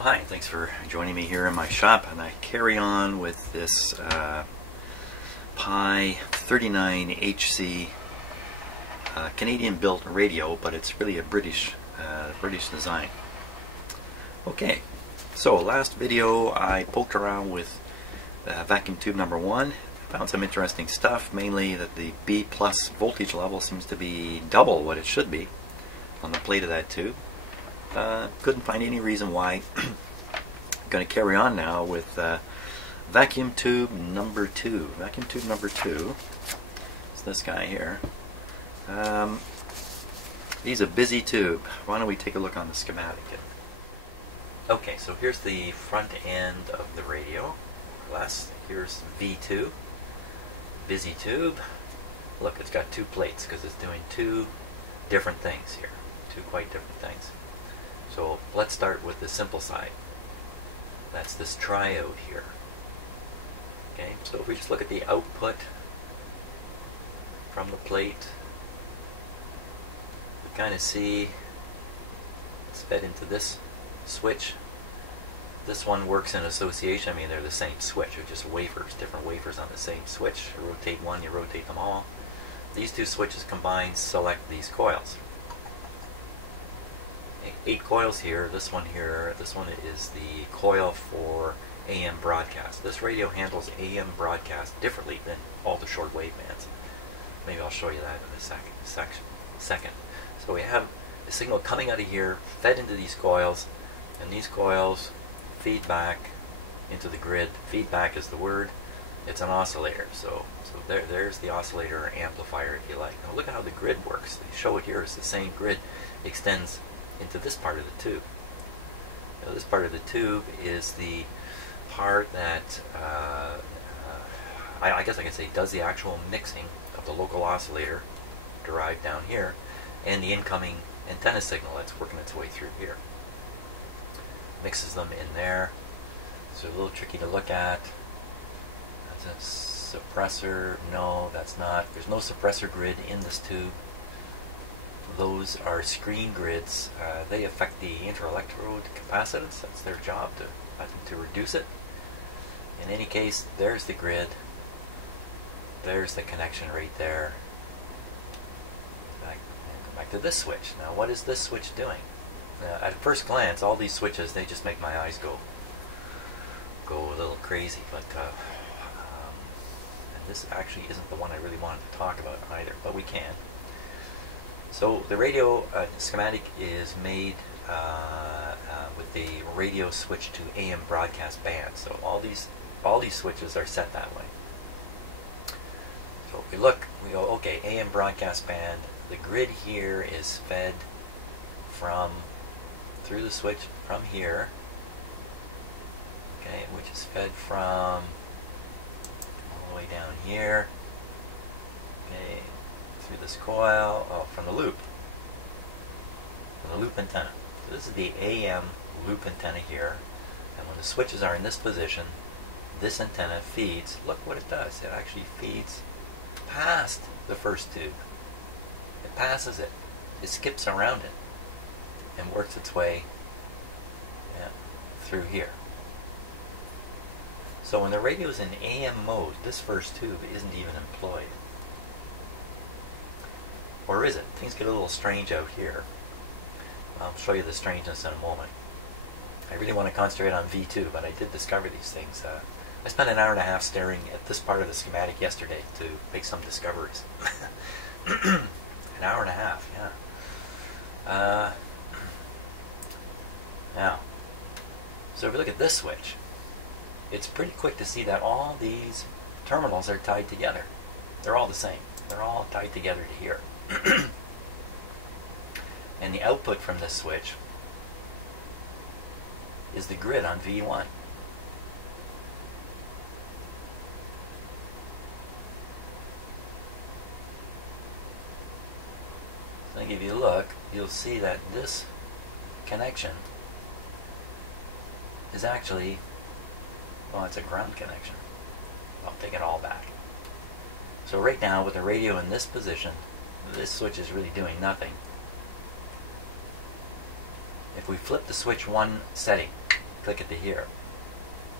Hi, thanks for joining me here in my shop, and I carry on with this PYE 39HC Canadian built radio, but it's really a British design. Okay, so last video I poked around with vacuum tube number 1, found some interesting stuff, mainly that the B+ voltage level seems to be double what it should be on the plate of that tube. Couldn't find any reason why. I'm going to carry on now with vacuum tube number 2. Vacuum tube number 2 is this guy here. He's a busy tube. Why don't we take a look on the schematic? Okay, so here's the front end of the radio. Here's V2, busy tube. Look, it's got two plates because it's doing two different things here. Two quite different things. So let's start with the simple side. That's this triode here. Okay, so if we just look at the output from the plate, we kind of see it's fed into this switch. This one works in association. I mean, they're the same switch. They're just wafers, different wafers on the same switch. You rotate one, you rotate them all. These two switches combined select these coils. 8 coils here. This one is the coil for AM broadcast. This radio handles AM broadcast differently than all the shortwave bands. Maybe I'll show you that in a second. So we have the signal coming out of here, fed into these coils, and these coils feed back into the grid. Feedback is the word. It's an oscillator. So there's the oscillator or amplifier, if you like. Now look at how the grid works. They show it here. It's the same grid. Extends into this part of the tube. Now, this part of the tube is the part that I guess I can say does the actual mixing of the local oscillator derived down here and the incoming antenna signal that's working its way through here. Mixes them in there. So a little tricky to look at. That's a suppressor. No, that's not. There's no suppressor grid in this tube. Those are screen grids. They affect the interelectrode capacitance. That's their job, to reduce it. In any case, there's the grid. There's the connection right there. Go back to this switch. Now, what is this switch doing? Now, at first glance, all these switches, they just make my eyes go a little crazy. But and this actually isn't the one I really wanted to talk about either, but we can. So the radio schematic is made with the radio switch to AM broadcast band. So all these switches are set that way. So if we look, we go, okay, AM broadcast band. The grid here is fed through the switch from here. Okay, which is fed from all the way down here. Okay. Through this coil, from the loop antenna. So this is the AM loop antenna here, and when the switches are in this position, this antenna feeds. Look what it does. It actually feeds past the first tube. It passes it. It skips around it and works its way through here. So when the radio is in AM mode, this first tube isn't even employed. Or is it? Things get a little strange out here. I'll show you the strangeness in a moment. I really want to concentrate on V2, but I did discover these things. I spent an hour and a half staring at this part of the schematic yesterday to make some discoveries. An hour and a half, yeah. Now, so if we look at this switch, it's pretty quick to see that all these terminals are tied together. They're all the same. They're all tied together to here. And the output from this switch is the grid on V1. I think if you look, you'll see that this connection is actually, well, it's a ground connection. I'll take it all back. So right now, with the radio in this position, this switch is really doing nothing. If we flip the switch one setting, click it to here,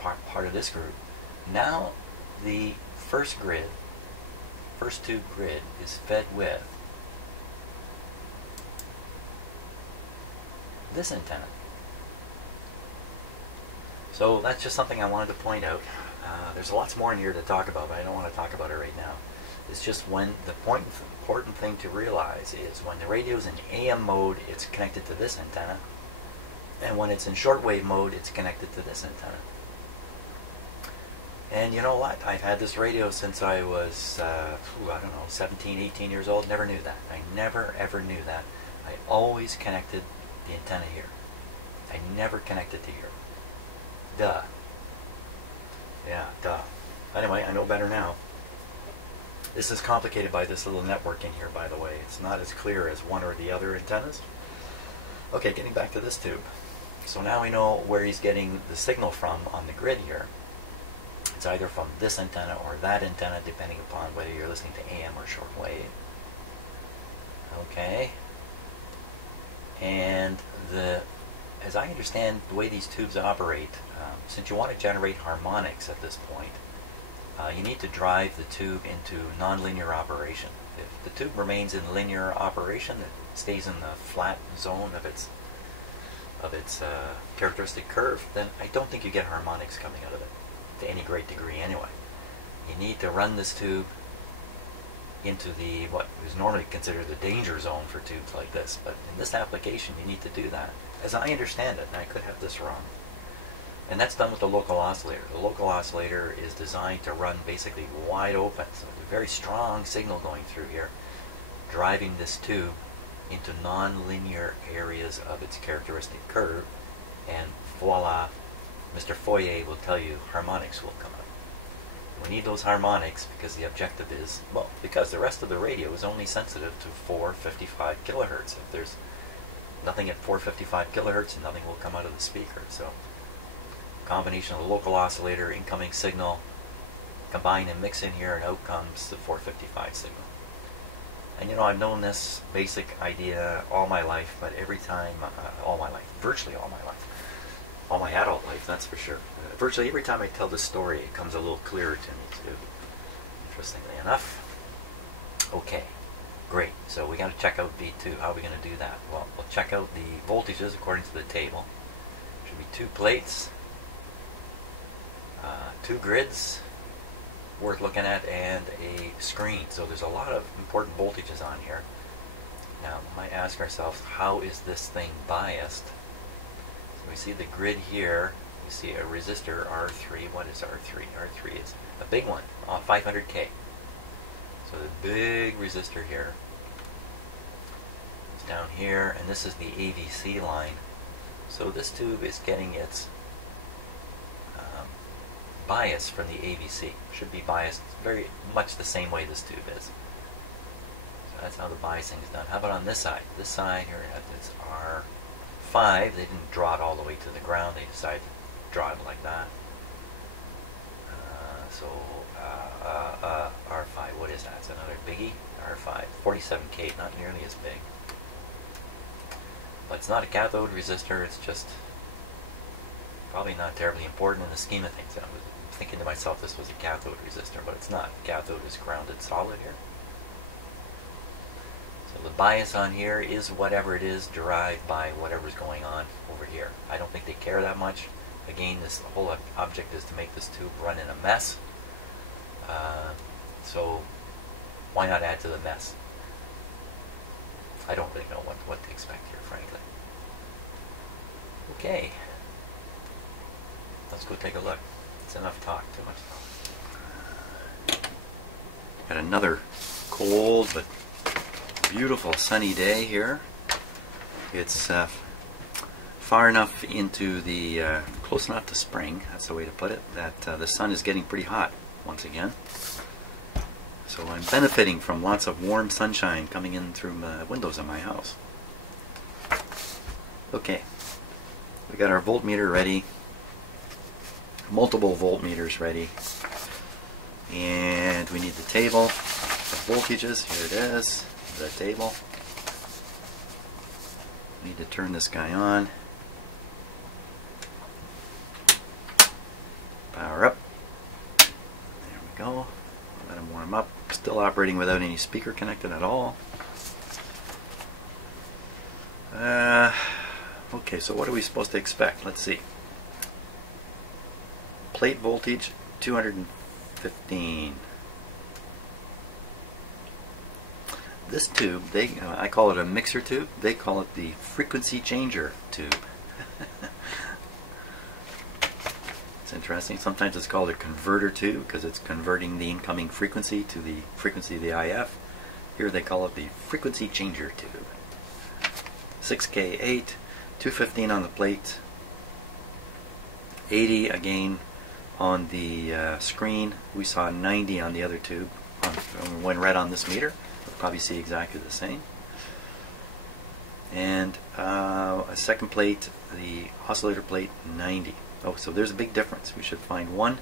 part of this group. Now the first tube grid is fed with this antenna. So that's just something I wanted to point out. There's lots more in here to talk about, but I don't want to talk about it right now. It's just when the important thing to realize is when the radio is in AM mode, it's connected to this antenna, and when it's in shortwave mode, it's connected to this antenna. And you know what? I've had this radio since I was, I don't know, 17, 18 years old. Never knew that. I never ever knew that. I always connected the antenna here. I never connected to here. Duh. Yeah, duh. Anyway, I know better now. This is complicated by this little network in here, by the way. It's not as clear as one or the other antennas. Okay, getting back to this tube. So now we know where he's getting the signal from on the grid here. It's either from this antenna or that antenna, depending upon whether you're listening to AM or shortwave. Okay. And as I understand the way these tubes operate, since you want to generate harmonics at this point, you need to drive the tube into nonlinear operation. If the tube remains in linear operation, it stays in the flat zone of its characteristic curve, then I don't think you get harmonics coming out of it to any great degree anyway. You need to run this tube into what is normally considered the danger zone for tubes like this, but in this application you need to do that, as I understand it, and I could have this wrong. And that's done with the local oscillator. The local oscillator is designed to run basically wide open, so there's a very strong signal going through here, driving this tube into non-linear areas of its characteristic curve, and voila, Mr. PYE will tell you harmonics will come out. We need those harmonics because the objective is, well, because the rest of the radio is only sensitive to 455 kilohertz. If there's nothing at 455 kilohertz, nothing will come out of the speaker. So combination of the local oscillator, incoming signal, combine and mix in here, and out comes the 455 signal. And you know, I've known this basic idea all my life, but every time, all my life, virtually all my life, all my adult life, that's for sure. Virtually every time I tell this story, it comes a little clearer to me too, interestingly enough. Okay, great. So we got to check out V2. How are we going to do that? Well, we'll check out the voltages according to the table. Should be 2 plates, 2 grids worth looking at, and a screen. So there's a lot of important voltages on here. Now we might ask ourselves, how is this thing biased? So we see the grid here. We see a resistor R3. What is R3? R3 is a big one, 500K. So the big resistor here is down here, and this is the AVC line. So this tube is getting its bias from the AVC. Should be biased very much the same way this tube is. So that's how the biasing is done. How about on this side? This side here is R5. They didn't draw it all the way to the ground. They decided to draw it like that. R5, what is that? It's another biggie. R5, 47K, not nearly as big. But it's not a cathode resistor. It's just probably not terribly important in the scheme of things. I was thinking to myself this was a cathode resistor, but it's not. Cathode is grounded solid here. So the bias on here is whatever it is derived by whatever's going on over here. I don't think they care that much. Again, this whole object is to make this tube run in a mess. So why not add to the mess? I don't really know what to expect here, frankly. Okay. Let's go take a look. It's enough talk, too much talk. Got another cold but beautiful sunny day here. It's far enough into the, close enough to spring, that's the way to put it, that the sun is getting pretty hot once again. So I'm benefiting from lots of warm sunshine coming in through the windows of my house. Okay, we got our voltmeter ready. Multiple voltmeters ready, and we need the table of voltages. Here it is, the table. We need to turn this guy on. still operating without any speaker connected at all. Okay, so what are we supposed to expect? Let's see. Plate voltage 215. This tube, I call it a mixer tube. They call it the frequency changer tube. It's interesting. Sometimes it's called a converter tube because it's converting the incoming frequency to the frequency of the IF. Here they call it the frequency changer tube. 6K8, 215 on the plate, 80 again on the screen. We saw 90 on the other tube. When read on this meter, we'll probably see exactly the same. And a second plate, the oscillator plate, 90. Oh, so there's a big difference. We should find one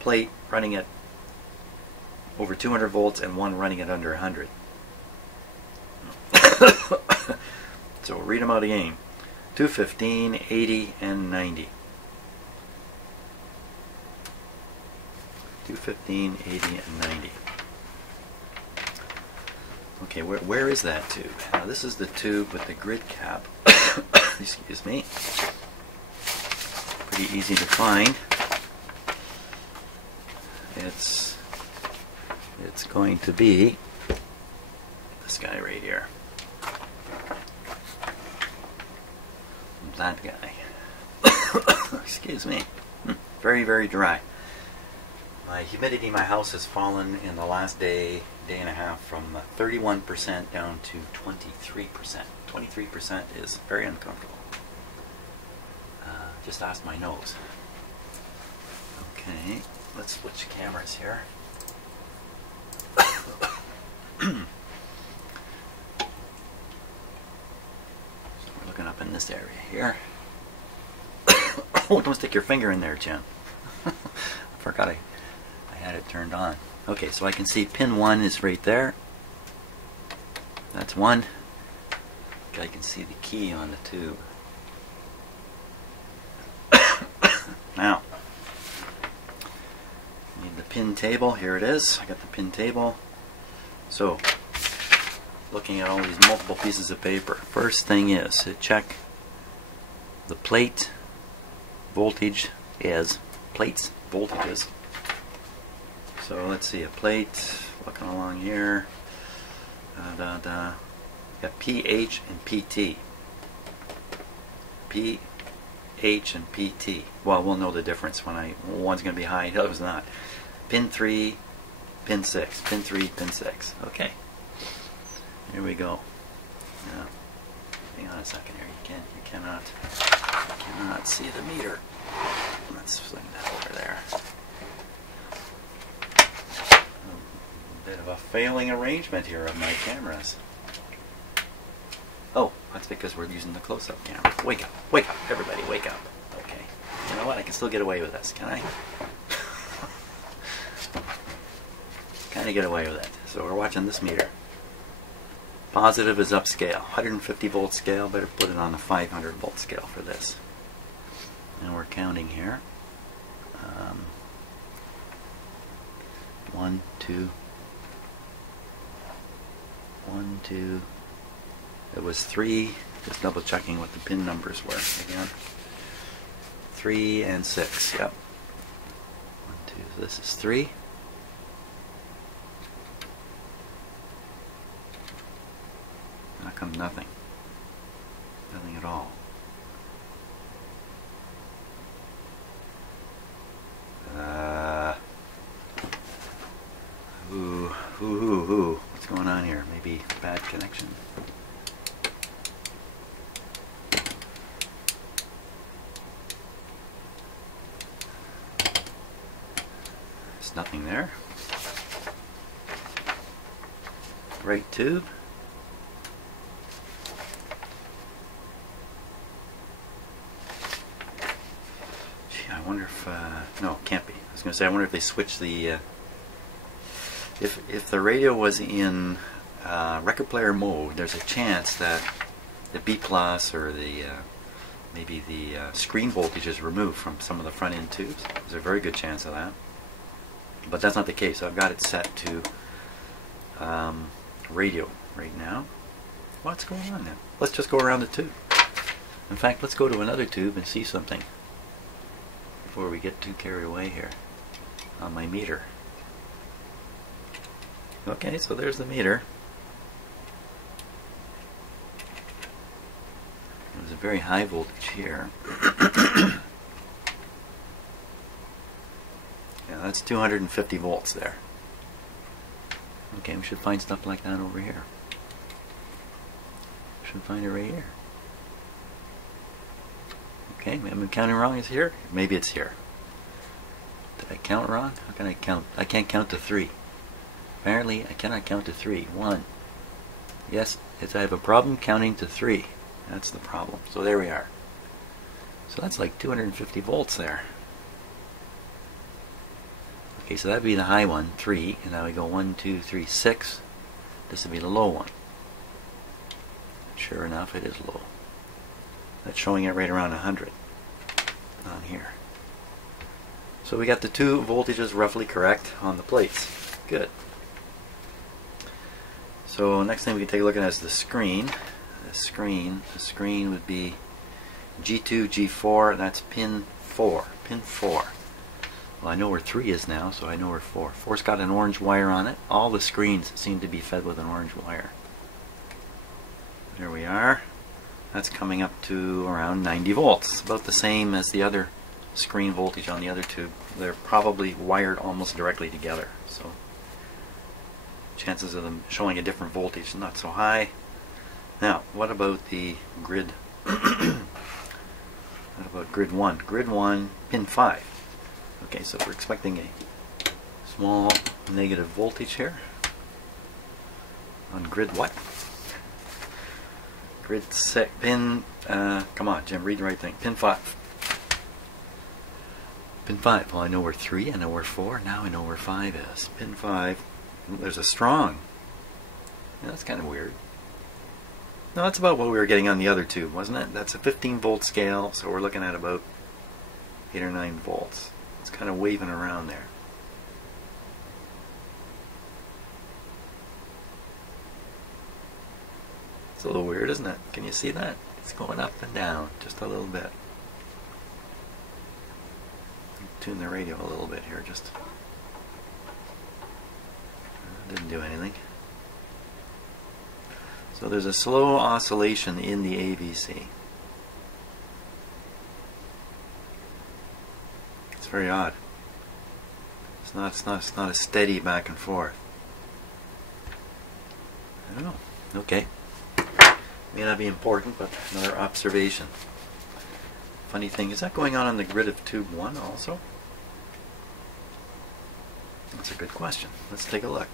plate running at over 200 volts and one running at under 100. So we'll read them out again. 215, 80, and 90. 215, 80, and 90. Okay, where is that tube? Now this is the tube with the grid cap. Excuse me. Pretty easy to find. It's going to be this guy right here. That guy. Excuse me. Very, very dry. My humidity in my house has fallen in the last day and a half from 31% down to 23%. 23% is very uncomfortable. Just ask my nose. Okay, let's switch cameras here. So we're looking up in this area here. Oh, don't stick your finger in there, Jen. I forgot I had it turned on. Okay, so I can see pin 1 is right there. That's 1. Okay, I can see the key on the tube. Now, need the pin table. Here it is. I got the pin table. So, looking at all these multiple pieces of paper, first thing is to check the plate voltage is plates voltages. So let's see, a plate, looking along here, got pH and PT. pH and PT. Well, we'll know the difference when one's going to be high, the other's not. Pin 3, pin 6, pin 3, pin 6. Okay, here we go. Now, hang on a second here. You cannot see the meter. Let's swing that over there. A bit of a failing arrangement here of my cameras. Oh, that's because we're using the close-up camera. Wake up, everybody, wake up. Okay, you know what? I can still get away with this, can I? Kind of get away with it. So we're watching this meter. Positive is upscale, 150 volt scale. Better put it on the 500 volt scale for this. And we're counting here. 1, 2, 1, 2. It was 3. Just double checking what the pin numbers were again. 3 and 6. Yep. 1, 2. So this is 3. How come nothing? Nothing at all. What's going on here? Maybe bad connection. There's nothing there. Right tube. I wonder if no, it can't be. I was going to say, I wonder if they switched the if the radio was in record player mode, there's a chance that the B plus or the maybe the screen voltage is removed from some of the front end tubes. There's a very good chance of that, but that's not the case. So I've got it set to radio right now. What's going on now? Let's just go around the tube. In fact, let's go to another tube and see something before we get too carried away here on my meter. Okay, so there's the meter. There's a very high voltage here. Yeah, that's 250 volts there. Okay, we should find stuff like that over here. Should find it right here. Okay, maybe I'm counting wrong. Is it here? Maybe it's here. Did I count wrong? How can I count? I can't count to 3. Apparently, I cannot count to 3. 1. Yes, I have a problem counting to 3. That's the problem. So there we are. So that's like 250 volts there. Okay, so that would be the high one, 3, and now we go 1, 2, 3, 6. This would be the low one. Sure enough, it is low. That's showing it right around 100 on here. So we got the two voltages roughly correct on the plates. Good. So next thing we can take a look at is the screen. The screen would be G2, G4, that's pin 4. Pin 4. Well, I know where 3 is now, so I know where 4. 4's got an orange wire on it. All the screens seem to be fed with an orange wire. There we are. That's coming up to around 90 volts. About the same as the other screen voltage on the other tube. They're probably wired almost directly together. So chances of them showing a different voltage not so high. Now, what about the grid? What about grid 1? Grid 1, pin 5. Okay, so we're expecting a small negative voltage here. On grid what? Grid 6, pin, come on Jim, read the right thing. Pin 5. Pin 5, well I know where 3, I know where 4, now I know where 5 is. Pin 5, there's a strong. Yeah, that's kind of weird. No, that's about what we were getting on the other tube, wasn't it? That's a 15 volt scale, so we're looking at about 8 or 9 volts. It's kind of waving around there. It's a little weird, isn't it? Can you see that? It's going up and down just a little bit. Tune the radio a little bit here, just. Didn't do anything. So there's a slow oscillation in the AVC. It's very odd. It's not a steady back and forth. I don't know. Okay. May not be important, but another observation. Funny thing, is that going on the grid of tube 1 also? That's a good question. Let's take a look.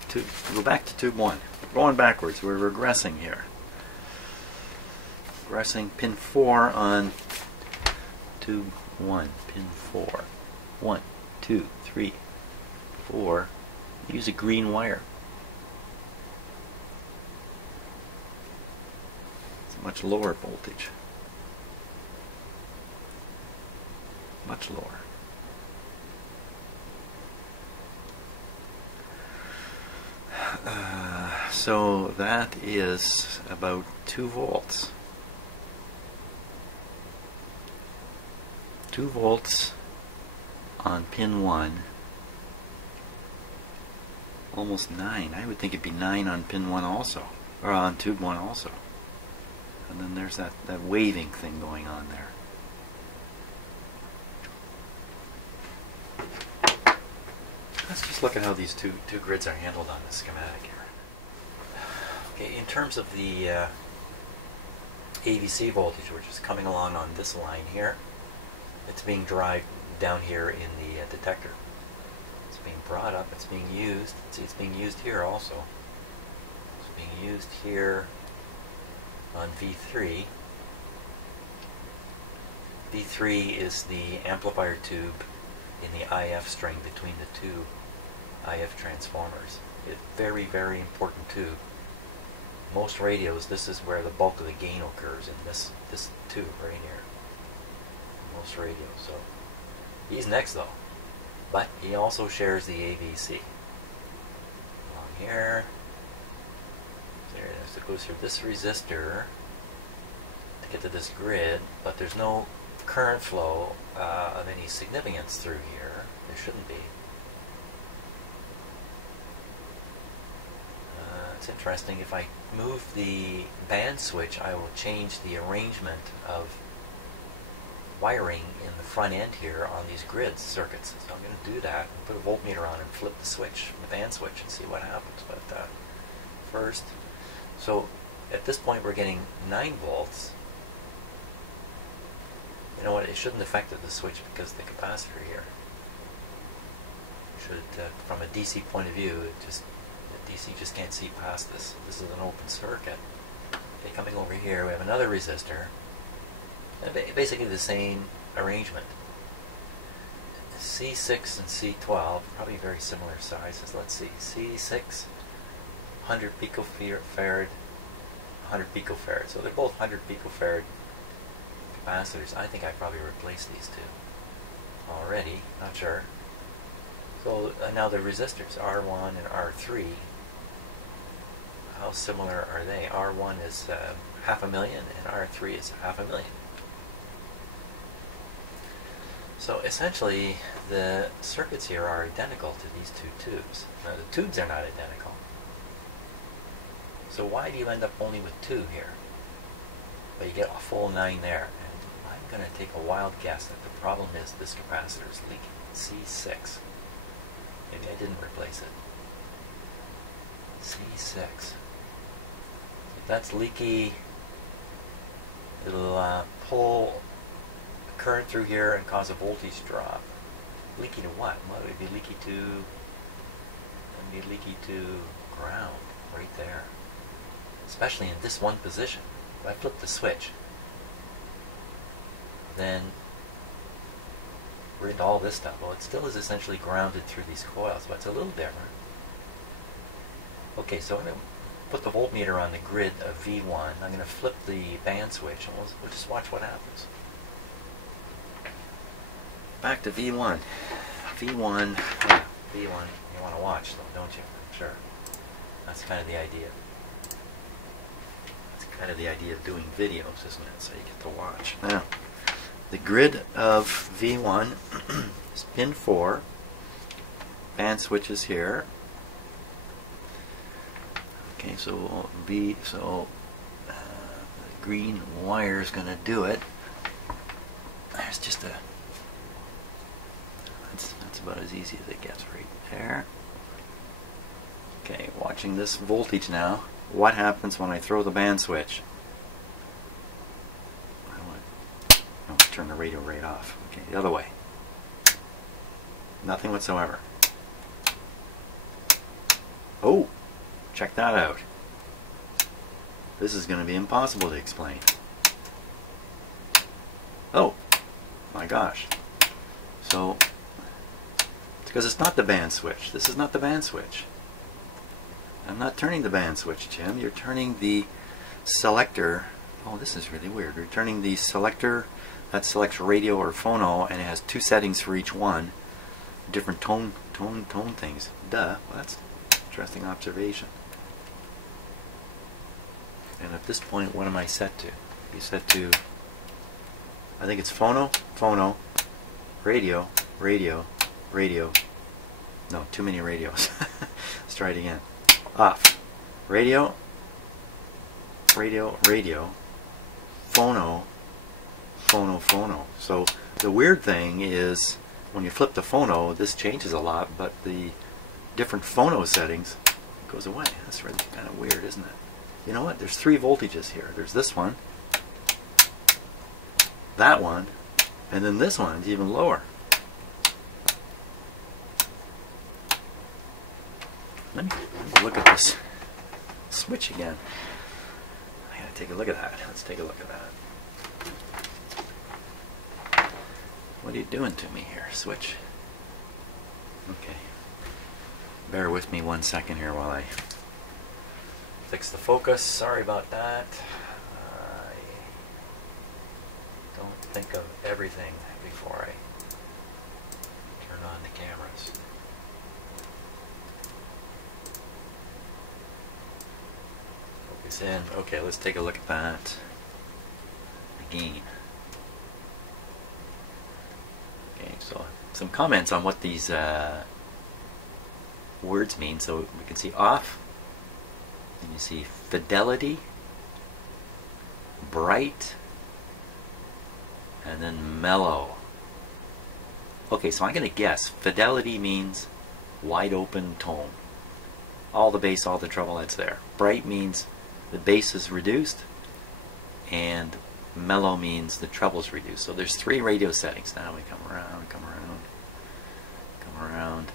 Go back to tube 1. We're going backwards. We're regressing here. Regressing pin 4 on tube 1. Pin 4. 1, 2, 3, 4. Use a green wire. It's a much lower voltage. Much lower. So that is about 2 volts. 2 volts on pin 1. Almost 9. I would think it'd be 9 on pin 1 also. Or on tube 1 also. And then there's that waving thing going on there. Let's just look at how these two grids are handled on the schematic here. Okay, in terms of the AVC voltage, which is coming along on this line here, it's being derived down here in the detector. It's being brought up, it's being used. See, it's being used here also. It's being used here on V3. V3 is the amplifier tube in the IF string between the two IF transformers. It's very, very important tube. Most radios, this is where the bulk of the gain occurs, in this tube right here. Most radios. So he's next though, but he also shares the AVC. Along here, There it is. It goes through this resistor to get to this grid, but there's no current flow of any significance through here. There shouldn't be. It's interesting. If I move the band switch, I will change the arrangement of wiring in the front end here on these grid circuits. So I'm going to do that, put a voltmeter on and flip the switch, the band switch, and see what happens. But first, so at this point we're getting 9 volts. You know what, it shouldn't affect the switch because of the capacitor here. Should, from a DC point of view, the DC just can't see past this. This is an open circuit. Okay, coming over here, we have another resistor. Basically the same arrangement. C6 and C12, probably very similar sizes. Let's see, C6, 100 picofarad, 100 picofarad. So they're both 100 picofarad capacitors. I think I probably replaced these two already, not sure. So now the resistors, R1 and R3, how similar are they? R1 is 500,000 and R3 is 500,000. So essentially, the circuits here are identical to these two tubes. Now the tubes are not identical. So why do you end up only with 2 here? But you get a full 9 there. And I'm going to take a wild guess that the problem is this capacitor is leaking. C6. Maybe I didn't replace it. C6. If that's leaky, it'll pull current through here and cause a voltage drop. Leaky to what? Well, it would be leaky to, ground right there. Especially in this one position. If I flip the switch, then we're into all this stuff. Well, it still is essentially grounded through these coils, but it's a little different. Okay, so I'm going to put the voltmeter on the grid of V1. I'm going to flip the band switch, and we'll just watch what happens. Back to V1. V1, you want to watch though, don't you? I'm sure. That's kind of the idea. That's kind of the idea of doing videos, isn't it? So you get to watch. Now, the grid of V1 is pin 4. Band switch is here. Okay, so the green wire is going to do it. There's just a. That's about as easy as it gets right there. Okay, watching this voltage now. What happens when I throw the band switch? I want to turn the radio right off. Okay, the other way. Nothing whatsoever. Oh, check that out. This is going to be impossible to explain. Oh, my gosh. So, it's because it's not the band switch. This is not the band switch. I'm not turning the band switch, Jim. You're turning the selector. Oh, this is really weird. You're turning the selector that selects radio or phono, and it has 2 settings for each one. Different tone things. Duh. Well, that's an interesting observation. And at this point, what am I set to? You set to, I think it's phono, phono, radio, radio, radio. No, too many radios. Let's try it again. Off. Radio, radio, radio, phono, phono, phono. So the weird thing is when you flip the phono, this changes a lot, but the different phono settings goes away. That's really kind of weird, isn't it? You know what? There's 3 voltages here. There's this one, that one, and then this one is even lower. Let me look at this switch again. I gotta take a look at that. Let's take a look at that. What are you doing to me here, switch? Okay. Bear with me 1 second here while I fix the focus. Sorry about that. I don't think of everything before I turn on the cameras. Focus in. Okay, let's take a look at that again. Okay, so some comments on what these words mean. So we can see off, and you see fidelity, bright, and then mellow. Okay, so I'm going to guess fidelity means wide open tone. All the bass, all the treble, that's there. Bright means the bass is reduced, and mellow means the treble's reduced. So there's 3 radio settings. Now we come around, come around, come around.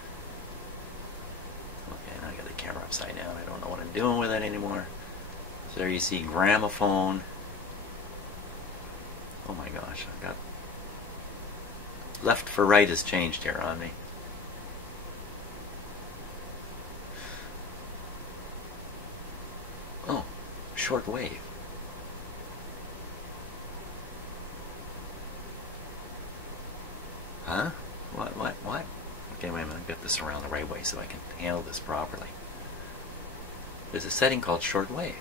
Okay, now I got the camera upside down. I don't know what I'm doing with it anymore. So there you see gramophone. Oh my gosh, I've got left for right has changed here on me. Oh, shortwave. Huh? What? Okay, wait a minute, I'll get this around the right way so I can handle this properly. There's a setting called shortwave.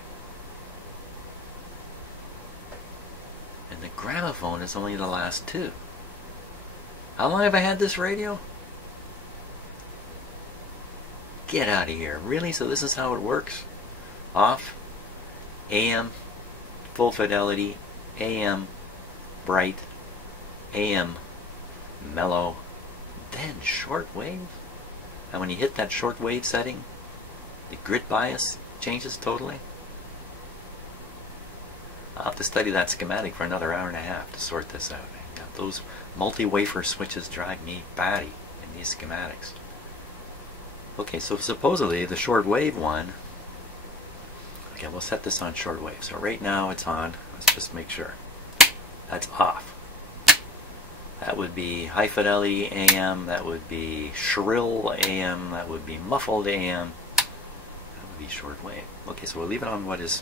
And the gramophone is only the last 2. How long have I had this radio? Get out of here. Really? So this is how it works? Off, AM, full fidelity, AM, bright, AM, mellow, then shortwave. And when you hit that shortwave setting, the grid bias changes totally. I'll have to study that schematic for another hour and a half to sort this out. Those multi-wafer switches drive me batty in these schematics. Okay, so supposedly the shortwave one, okay, we'll set this on shortwave. So right now it's on. Let's just make sure. That's off. That would be high fidelity AM, that would be shrill AM, that would be muffled AM, that would be shortwave. Okay, so we'll leave it on what is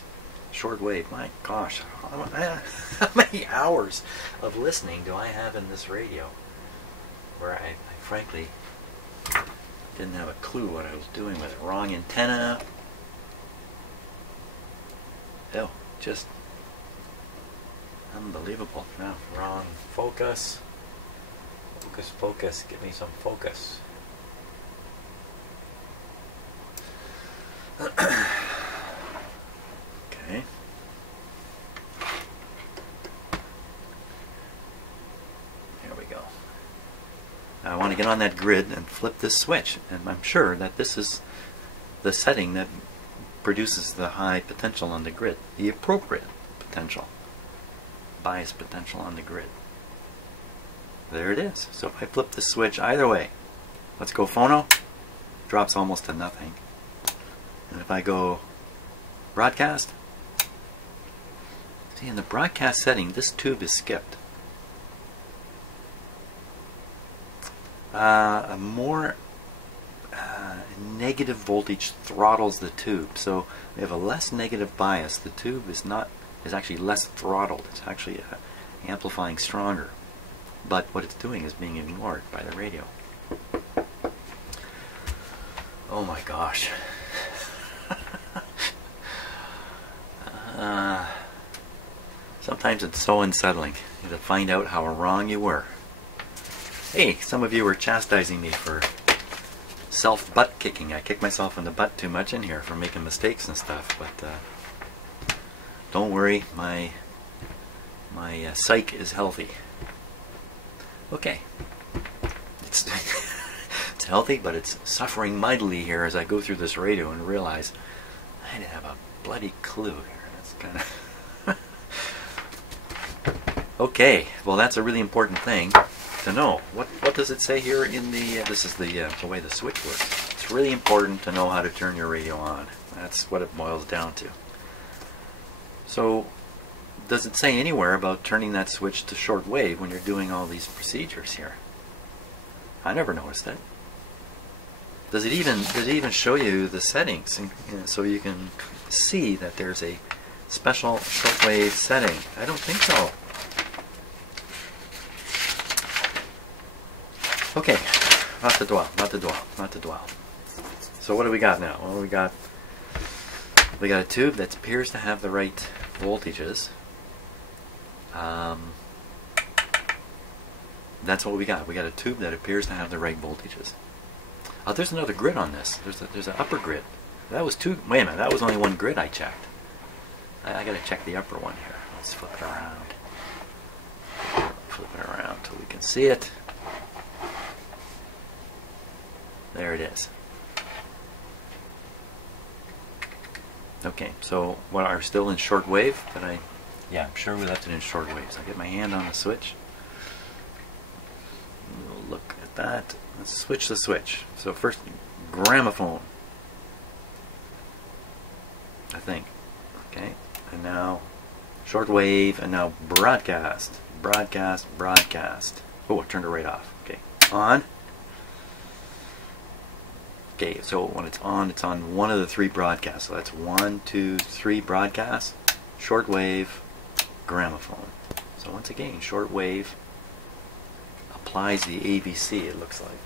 shortwave. My gosh, how many hours of listening do I have in this radio where I frankly didn't have a clue what I was doing with it. Wrong antenna. Oh, just unbelievable. No, wrong focus. Focus, focus. Give me some focus. Okay. Here we go. Now I want to get on that grid and flip this switch, and I'm sure that this is the setting that produces the high potential on the grid, the appropriate potential, bias potential on the grid. There it is. So if I flip the switch either way, let's go phono, drops almost to nothing. And if I go broadcast, see in the broadcast setting, this tube is skipped. A more negative voltage throttles the tube. So we have a less negative bias. The tube is actually less throttled. It's actually amplifying stronger. But what it's doing is being ignored by the radio. Oh my gosh. Sometimes it's so unsettling to find out how wrong you were. Hey, some of you were chastising me for self-butt kicking. I kick myself in the butt too much in here for making mistakes and stuff, but don't worry, my psyche is healthy. Okay, it's it's healthy, but it's suffering mightily here as I go through this radio and realize I didn't have a bloody clue here. That's kind of okay. Well, that's a really important thing to know. What does it say here in the? This is the way the switch works. It's really important to know how to turn your radio on. That's what it boils down to. So, does it say anywhere about turning that switch to shortwave when you're doing all these procedures here? I never noticed it. Does it even show you the settings, and, so you can see that there's a special shortwave setting? I don't think so. Okay, not to dwell. So what do we got now? Well, we got We got a tube that appears to have the right voltages. That's what we got. We got a tube that appears to have the right voltages. Oh, there's another grid on this. There's an upper grid. That was two. Wait a minute. That was only one grid I checked. I got to check the upper one here. Let's flip it around. Flip it around till we can see it. There it is. Okay, so what are still in shortwave? Yeah, I'm sure we left it in shortwave. So I get my hand on the switch. We'll look at that. Let's switch the switch. So first, gramophone, I think. Okay, and now shortwave, and now broadcast. Broadcast, broadcast. Oh, I turned it right off. Okay, on. Okay, so when it's on one of the three broadcasts. So that's 1, 2, 3 broadcasts. Shortwave, gramophone. So once again, shortwave applies the AVC, it looks like.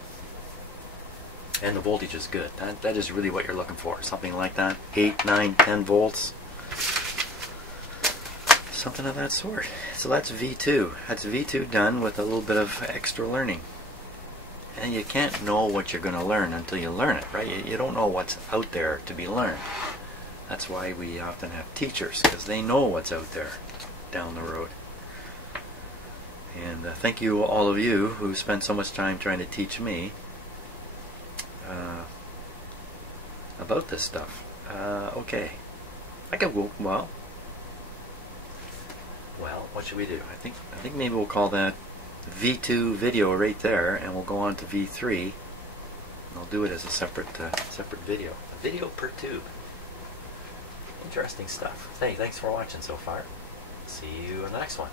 And the voltage is good. That is really what you're looking for. Something like that. 8, 9, 10 volts. Something of that sort. So that's V2. That's V2 done with a little bit of extra learning. And you can't know what you're going to learn until you learn it, right? You don't know what's out there to be learned. That's why we often have teachers, because they know what's out there down the road. And thank you, all of you, who spend so much time trying to teach me about this stuff. Okay. I could go, well, what should we do? I think maybe we'll call that V2 video right there, and we'll go on to V3. And I'll do it as a separate video. A video per tube. Interesting stuff. Hey, thanks for watching so far. See you in the next one.